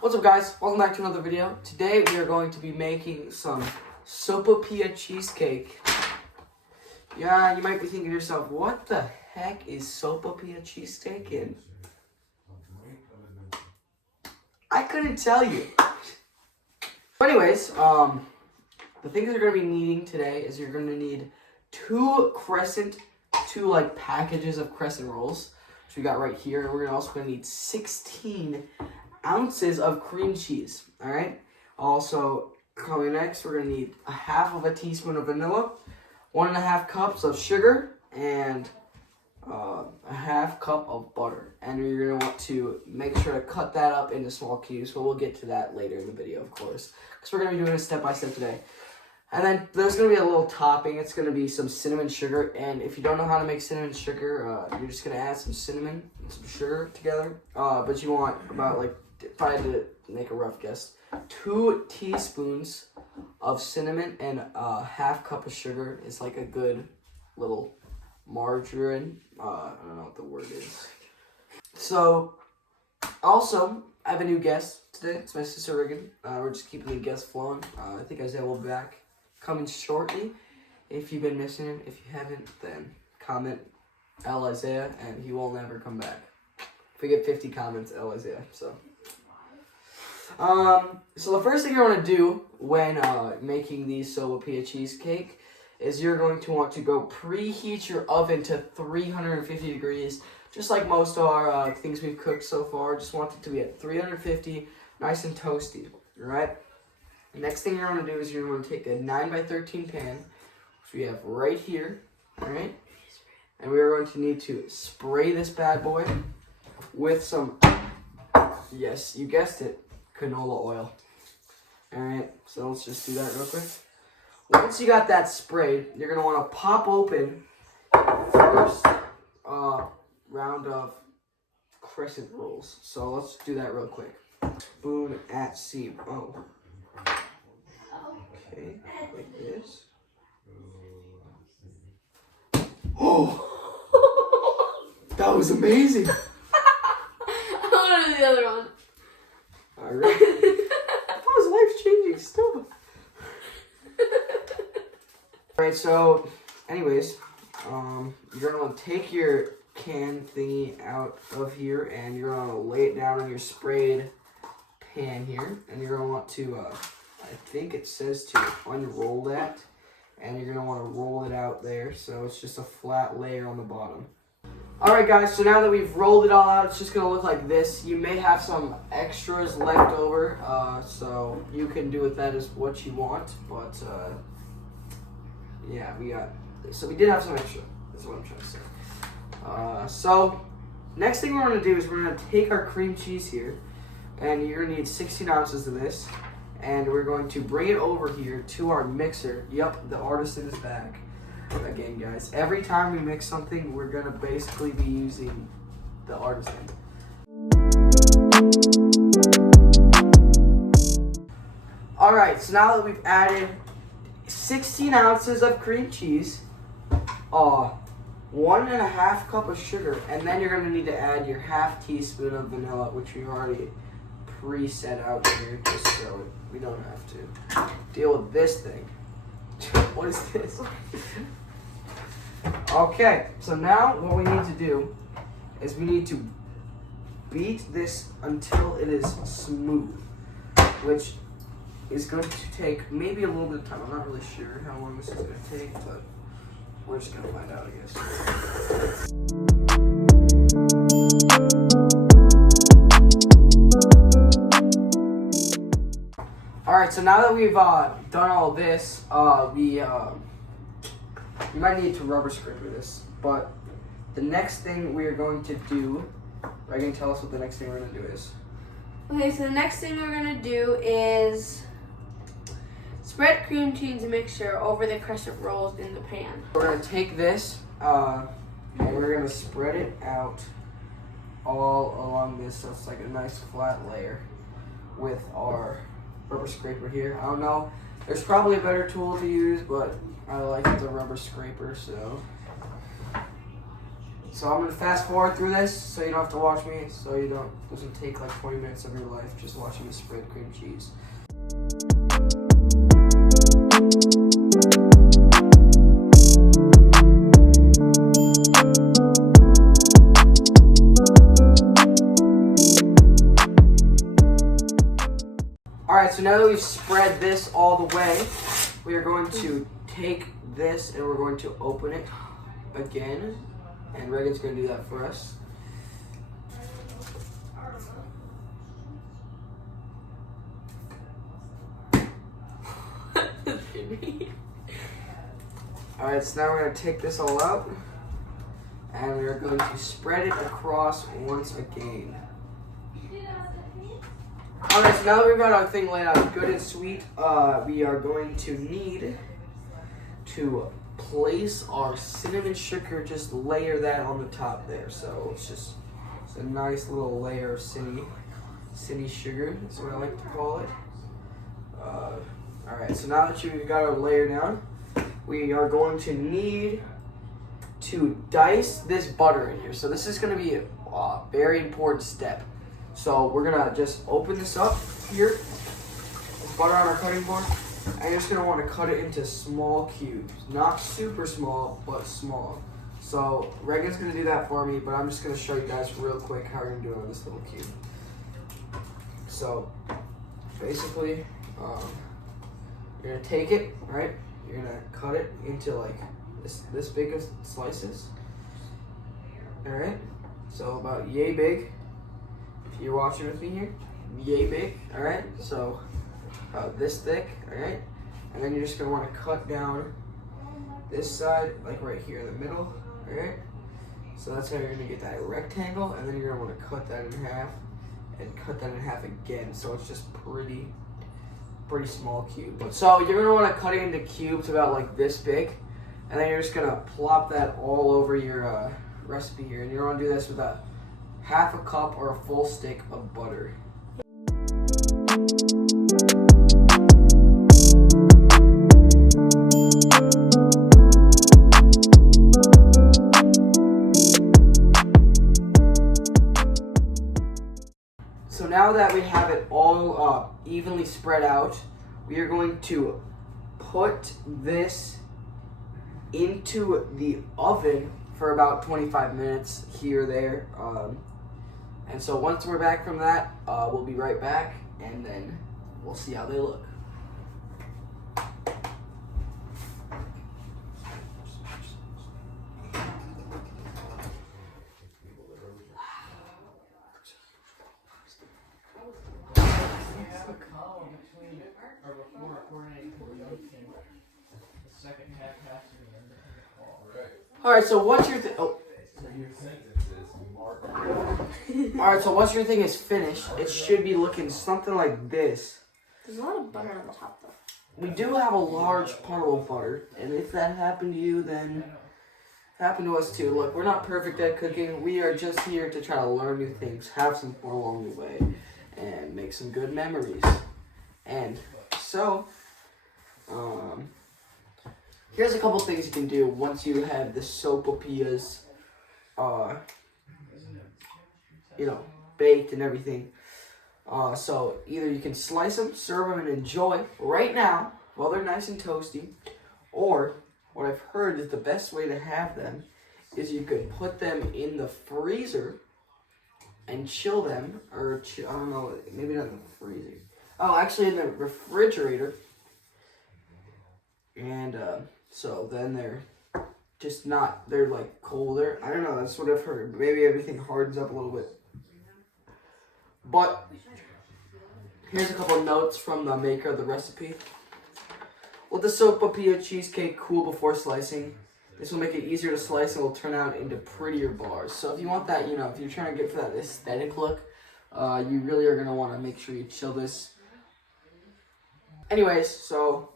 What's up, guys? Welcome back to another video. Today we are going to be making some Sopapilla Cheesecake. Yeah, you might be thinking to yourself, what the heck is Sopapilla Cheesecake? And I couldn't tell you. But anyways, the things you're going to be needing today is you're going to need two packages of crescent rolls, which we got right here. And we're also going to need 16 ounces of cream cheese. All right. Also, coming next, we're going to need a half of a teaspoon of vanilla, 1.5 cups of sugar, and a half cup of butter. And you're going to want to make sure to cut that up into small cubes, but we'll get to that later in the video, of course, because we're going to be doing it step by step today. And then there's going to be a little topping. It's going to be some cinnamon sugar. And if you don't know how to make cinnamon sugar, you're just going to add some cinnamon and some sugar together. But you want about, if I had to make a rough guess, 2 teaspoons of cinnamon and a half cup of sugar is like a good little margarine. I don't know what the word is. So, also, I have a new guest today. It's my sister Reagan. We're just keeping the guests flowing. I think Isaiah will be back coming shortly. If you've been missing him, if you haven't, then comment L Isaiah and he will never come back. If we get 50 comments, L Isaiah. So the first thing you want to do when making the Sopapilla cheesecake is you're going to want to go preheat your oven to 350 degrees, just like most of our things we've cooked so far. Just want it to be at 350, nice and toasty. All right. The next thing you're going to do is you're going to take a 9x13 pan, which we have right here, all right? And we are going to need to spray this bad boy with some, yes, you guessed it, canola oil. All right, so let's just do that real quick. Once you got that sprayed, you're going to want to pop open the first round of crescent rolls. So let's do that real quick. Spoon at seam. Oh. Okay, like this. Oh, that was amazing. I want to do the other one. All right. That was life-changing stuff. All right, so, anyways, you're gonna want to take your can thingy out of here, and you're gonna lay it down on your sprayed pan here, and you're gonna want to. I think it says to unroll that, and you're going to want to roll it out there, so it's just a flat layer on the bottom. Alright guys, so now that we've rolled it all out, it's just going to look like this. You may have some extras left over, so you can do with that as what you want, but yeah, we did have some extra, that's what I'm trying to say. So, next thing we're going to do is we're going to take our cream cheese here, and you're going to need 16 ounces of this. And we're going to bring it over here to our mixer. Yep, the artisan is back. Again, guys, every time we mix something, we're going to basically be using the artisan. Alright, so now that we've added 16 ounces of cream cheese, 1.5 cup of sugar, and then you're going to need to add your half teaspoon of vanilla, which we've already preset out here, just so we don't have to deal with this thing. What is this? Okay, so now what we need to do is we need to beat this until it is smooth, which is going to take maybe a little bit of time. I'm not really sure how long this is going to take, but we're just going to find out, I guess. Alright, so now that we've done all this, you might need to rubber scraper this, but the next thing we are going to do, Reagan, tell us what the next thing we're going to do is. Okay, so the next thing we're going to do is spread cream cheese mixture over the crescent rolls in the pan. We're going to take this, and we're going to spread it out all along this, so it's like a nice flat layer with our rubber scraper here. I don't know, there's probably a better tool to use, but I like the rubber scraper, so So I'm gonna fast forward through this so you don't have to watch me, so you don't doesn't take like 20 minutes of your life just watching me spread cream cheese. Alright, so now that we've spread this all the way, we are going to take this and we're going to open it again. And Reagan's going to do that for us. Alright, so now we're going to take this all out. And we're going to spread it across once again. Alright, so now that we've got our thing laid out good and sweet, we are going to need to place our cinnamon sugar, just layer that on the top there. So it's a nice little layer of cinny sugar, that's what I like to call it. Alright, so now that you've got our layer down, we are going to need to dice this butter in here. So this is going to be a very important step. So we're going to just open this up here, this butter on our cutting board. And you're just going to want to cut it into small cubes. Not super small, but small. So Reagan's going to do that for me, but I'm just going to show you guys real quick how you're going to do it on this little cube. So basically, you're going to take it, right? You're going to cut it into like this big of slices. Alright? So about yay big. If you're watching with me here, yay big. Alright? So this thick, alright? And then you're just going to want to cut down this side, like right here in the middle, alright? So that's how you're going to get that rectangle, and then you're going to want to cut that in half, and cut that in half again, so it's just pretty small cube. So you're going to want to cut it into cubes about like this big, and then you're just going to plop that all over your recipe here, and you're going to do this with a half a cup or a full stick of butter. So now that we have it all evenly spread out, we are going to put this into the oven for about 25 minutes here or there. And so once we're back from that, we'll be right back, and then we'll see how they look. Alright, so once your Alright, so once your thing is finished, it should be looking something like this. There's a lot of butter on the top though. We do have a large puddle of butter, and if that happened to you, then it happened to us too. Look, we're not perfect at cooking. We are just here to try to learn new things, have some fun along the way, and make some good memories. And so, here's a couple things you can do once you have the sopapillas, baked and everything. So either you can slice them, serve them, and enjoy right now while they're nice and toasty, or what I've heard is the best way to have them is you could put them in the freezer and chill them, or I don't know, maybe not in the freezer. Oh, actually in the refrigerator. And so then they're just not, they're like colder. I don't know, that's what I've heard. Maybe everything hardens up a little bit. But here's a couple notes from the maker of the recipe. Let the Sopapilla cheesecake cool before slicing. This will make it easier to slice and will turn out into prettier bars. So if you want that, if you're trying to get for that aesthetic look, you really are going to want to make sure you chill this. Anyways, so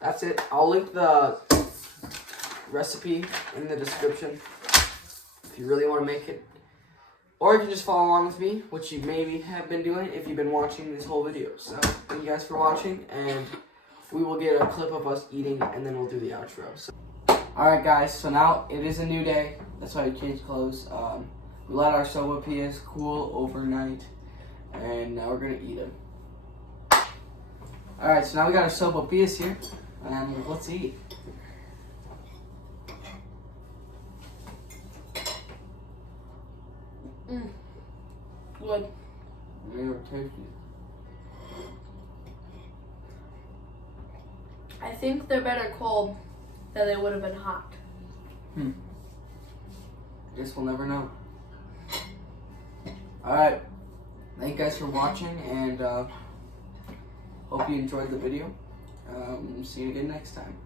that's it. I'll link the recipe in the description if you really want to make it. Or you can just follow along with me, which you maybe have been doing if you've been watching this whole video. So, thank you guys for watching, and we will get a clip of us eating, and then we'll do the outro. So. Alright guys, so now it is a new day. That's why we changed clothes. We let our sopapillas cool overnight. And now we're going to eat them. Alright, so now we got our sopapillas here. And let's eat. Good. They were tasty. I think they're better cold than they would have been hot. Guess we'll never know. Alright. Thank you guys for watching, and hope you enjoyed the video. See you again next time.